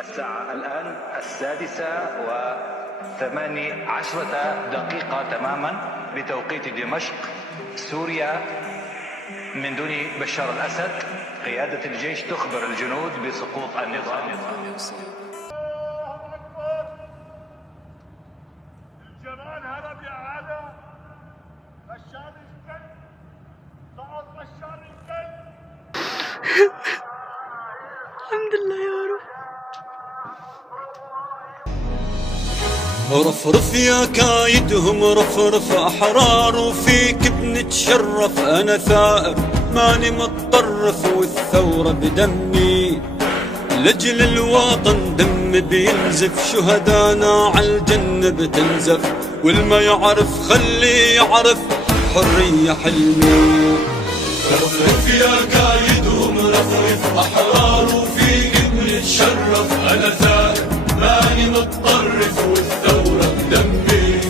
الساعة الآن 6:18 تماما بتوقيت دمشق سوريا. من دون بشار الأسد قيادة الجيش تخبر الجنود بسقوط النظام. الجمال هرب يا عالم. بشار الكلب صعد بشار الكلب. الحمد لله يا رب. رفرف يا كايدهم رفرف أحرار، وفيك بنتشرف أنا ثائر ماني متطرف، والثورة بدمي لجل الوطن دم بينزف، شهدانا عالجنة بتنزف، والما يعرف خليه يعرف حرية حلمي. رفرف يا كايدهم رفرف أحرار، وفيك بنتشرف أنا ثائر ماني متطرف، والثورة بدمي.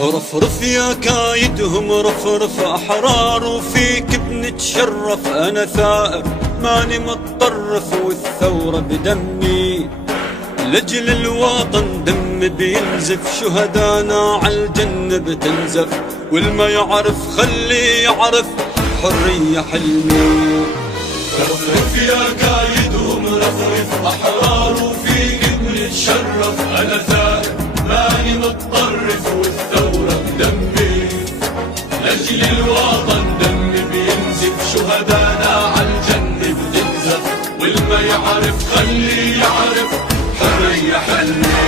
رفرف يا كايدهم رفرف أحرار، وفيك بنتشرف أنا ثائر ماني متطرف، والثورة بدمي لجل الوطن دم بينزف، شهدانا عالجنة بتنزف، والما يعرف خليه يعرف حرية حلمي. رفرف يا كايدهم رفرف أحرار، وفيك بنتشرف أنا ثائر ماني متطرف، والثورة بدمي لأجل الوطن دم بينزف، شهدانا عالجنة بتنزف، والما يعرف خليه يعرف حرية حلمي.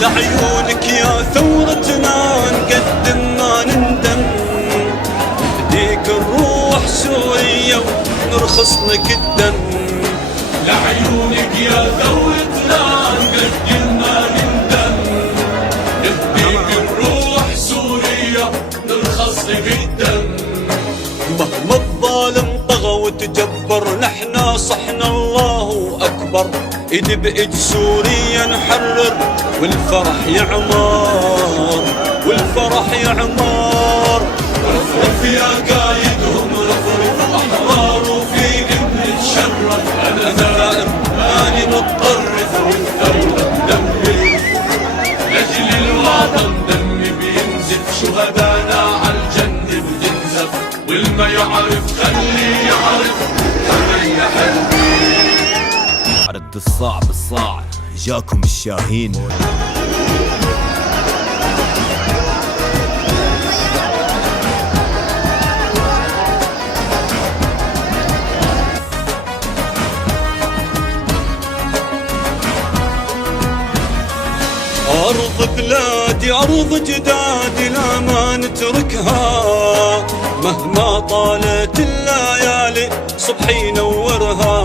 لعيونك يا ثورتنا نقدم ما نندم، بديك نروح سوريا ونرخص لك الدم. لعيونك يا ثورتنا نقدم ما نندم، بديك نروح سوريا نرخص لك الدم. مهما الظالم طغى وتجبر نحنا صحنا الله أكبر، ايد بايد سوريا نحرر، والفرح يعمر والفرح يعمر. رفرف يا كايدهم رفرف أحرار، وفيك بنتشرف أنا ثائر ماني متطرف، والثورة بدمي لأجل الوطن دمي بينزف، شهدانا عالجنة بتنزف، والما يعرف خليه يعرف حرية حلمي. عرض الصعب الصاع جاكم الشاهين. أرض بلادي أرض جدادي لا ما نتركها، مهما طالت الليالي صبحي نورها.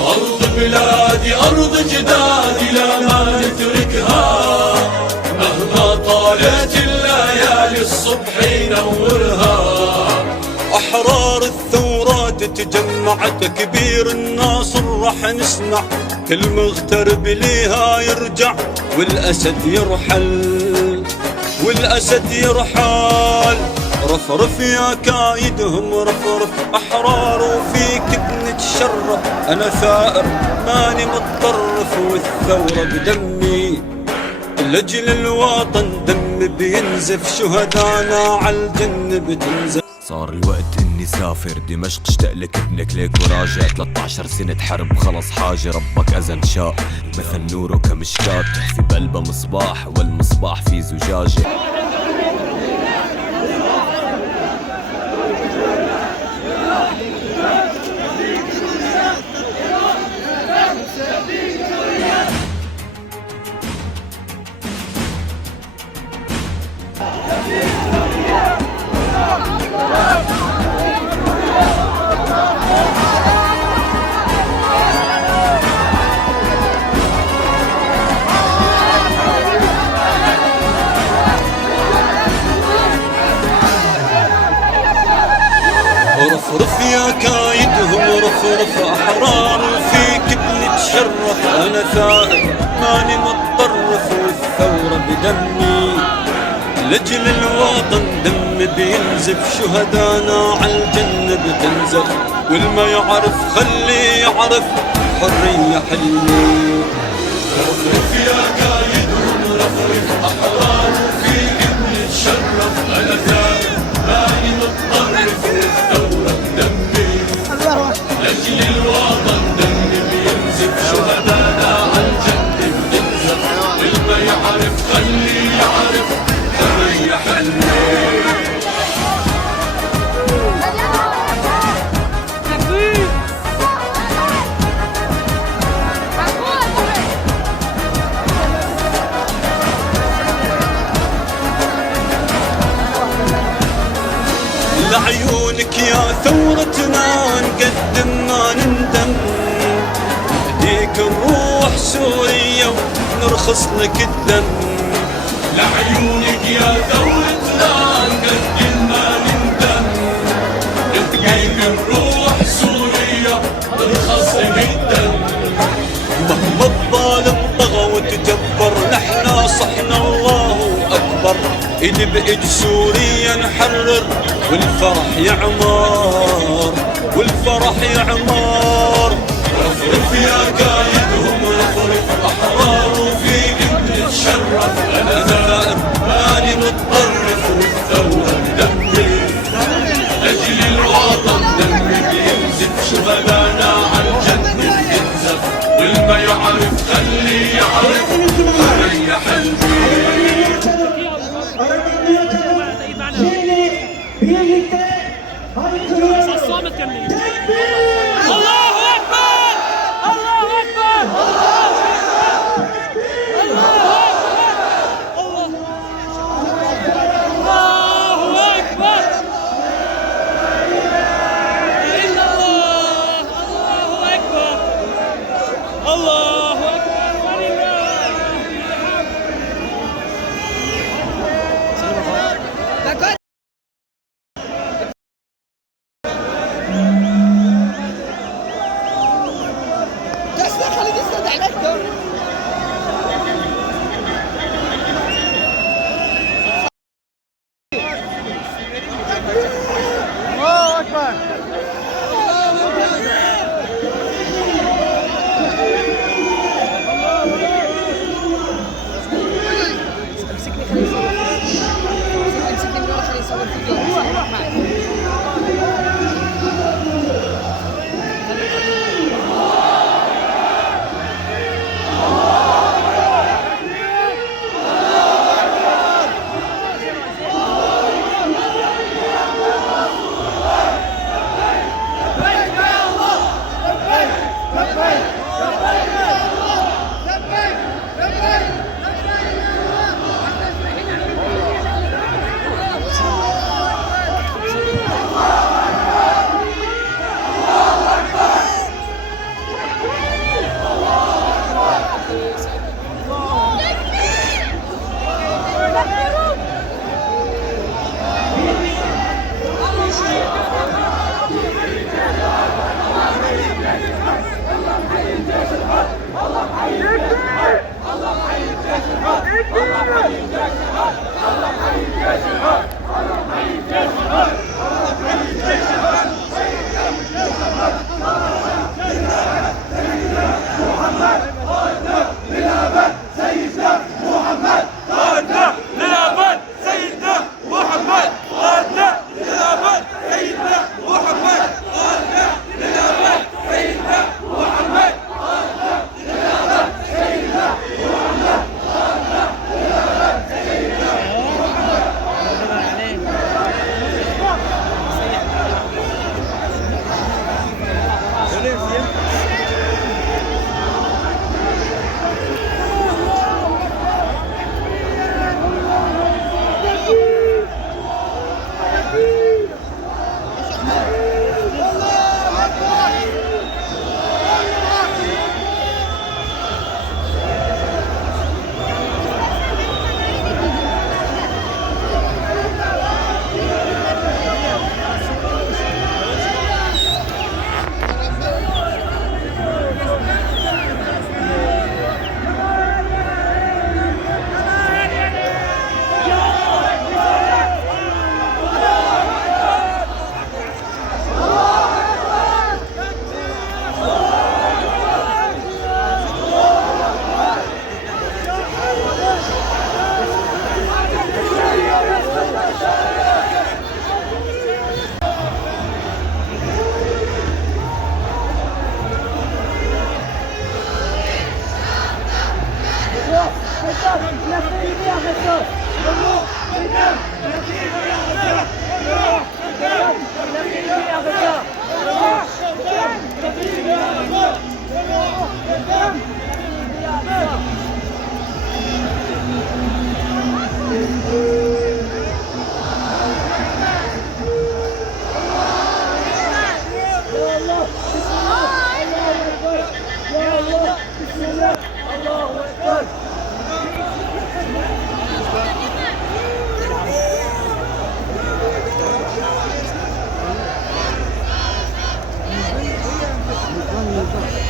أرض بلادي أرض جدادي لا ما نتركها، مهما طالت الليالي الصبح ينورها. أحرار الثورات تجمعت كبير الناصر راح نسمع، كل مغترب ليها يرجع، والأسد يرحل والأسد يرحل. رفرف يا كايدهم رفرف أحرار، وفيك بنتشرف أنا ثائر ماني متطرف، والثورة بدمي لأجل الوطن دم بينزف، شهدانا عالجنة بتنزف. صار الوقت اني سافر دمشق، اشتاق لك ابنك ليك وراجع، 13 سنة حرب خلص حاجة، ربك اذن شاء مثل نوره كمشكات، في بقلبه مصباح والمصباح في زجاجة. رفرف يا كايدهم رفرف أحرار وفيك بنتشرف. أنا ثائر ماني متطرف والثورة بدمي لأجل الوطن دم بينزف. شهدانا عالجنة بتنزف والما يعرف خليه يعرف حرية حلمي. رفرف يا كايدهم رفرف أحرار وفيك بنتشرف. أنا ثائر ماني متطرف والثورة بدمي لأجل الوطن دم بينزف. شهدانا عالجنة بتنزف والما يعرف خليه يعرف حرية حلمي. لعيونك يا ثورتنا نقدم ما نندم. ديك نروح سوريا ونرخص لك الدم. لعيونك يا ثورتنا نقدم ما نندم. ديك نروح سوريا ونرخص لك الدم. مهما الظالم طغى وتجبر نحنا صحنا الله أكبر. إيد بإيد سوريا نحرر والفرح يعمار والفرح يعمار. رفرف يا كايدهم رفرف أحرار وفيك بنتشرف. أنا ثائر ماني متطرف والثورة بدمي لأجل الوطن دمي بينزف. شهدانا عالجنة بتنزف والما يعرف خليه يعرف حرية حلمي. الله أكبر الله أكبر الله أكبر. إلا الله الله أكبر الله أكبر ولله الحمد.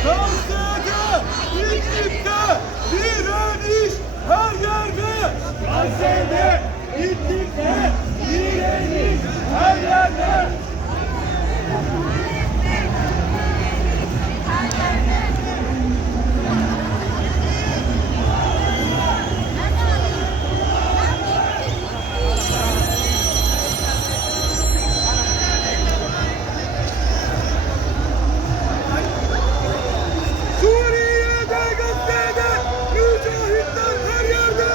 Gazze'de, İdlib'de direniş her yerde. Gazze'de, İdlib'de direniş her yerde. Suriye'de, Gazze'de mücahitler her yerde.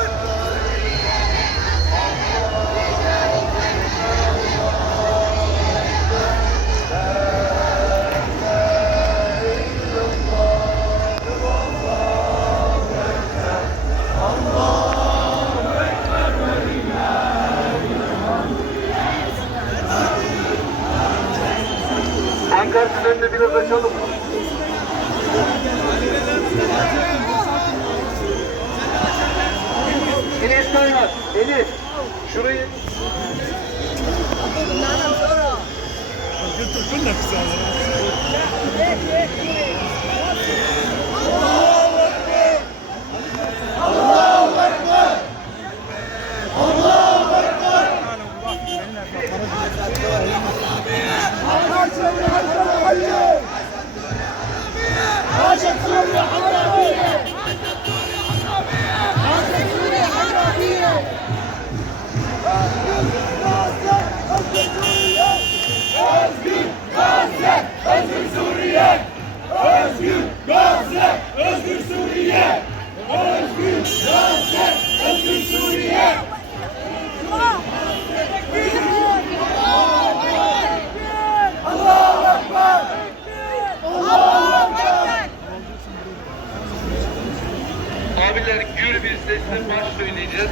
Ankara üzerinde biraz açalım. Enes Kaynar, Enes. Şurayı... Abiler gür bir sesle baş söyleyeceğiz.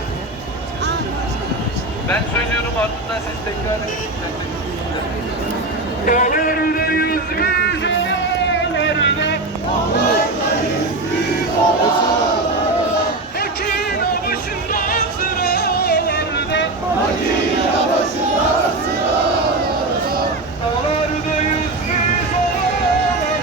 Ben söylüyorum ardından siz tekrar edin. Dağlarda yüzümüz ovalarda, makine başında sıralarda, dağlarda yüzümüz ovalarda,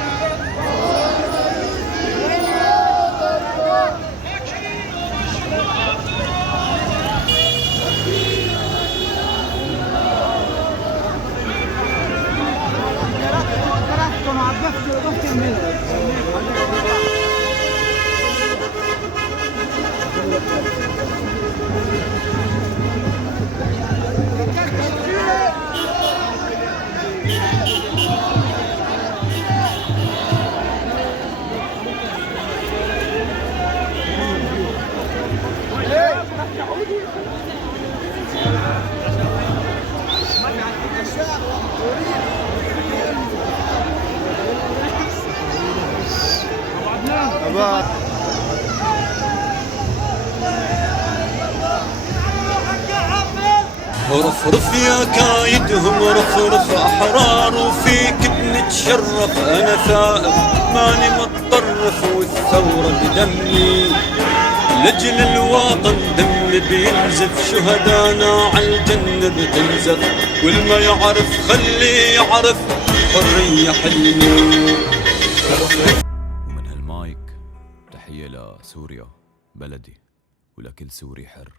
رفرف يا كايدهم رفرف أحرار وفيك بنتشرف أنا ثائب ماني متطرف والثورة بدمي لجل الوطن دم بينزف شهدانا عالجنة بتنزف والما يعرف خليه يعرف حرية حلمي. ومن هالمايك تحية لسوريا بلدي ولكل سوري حر.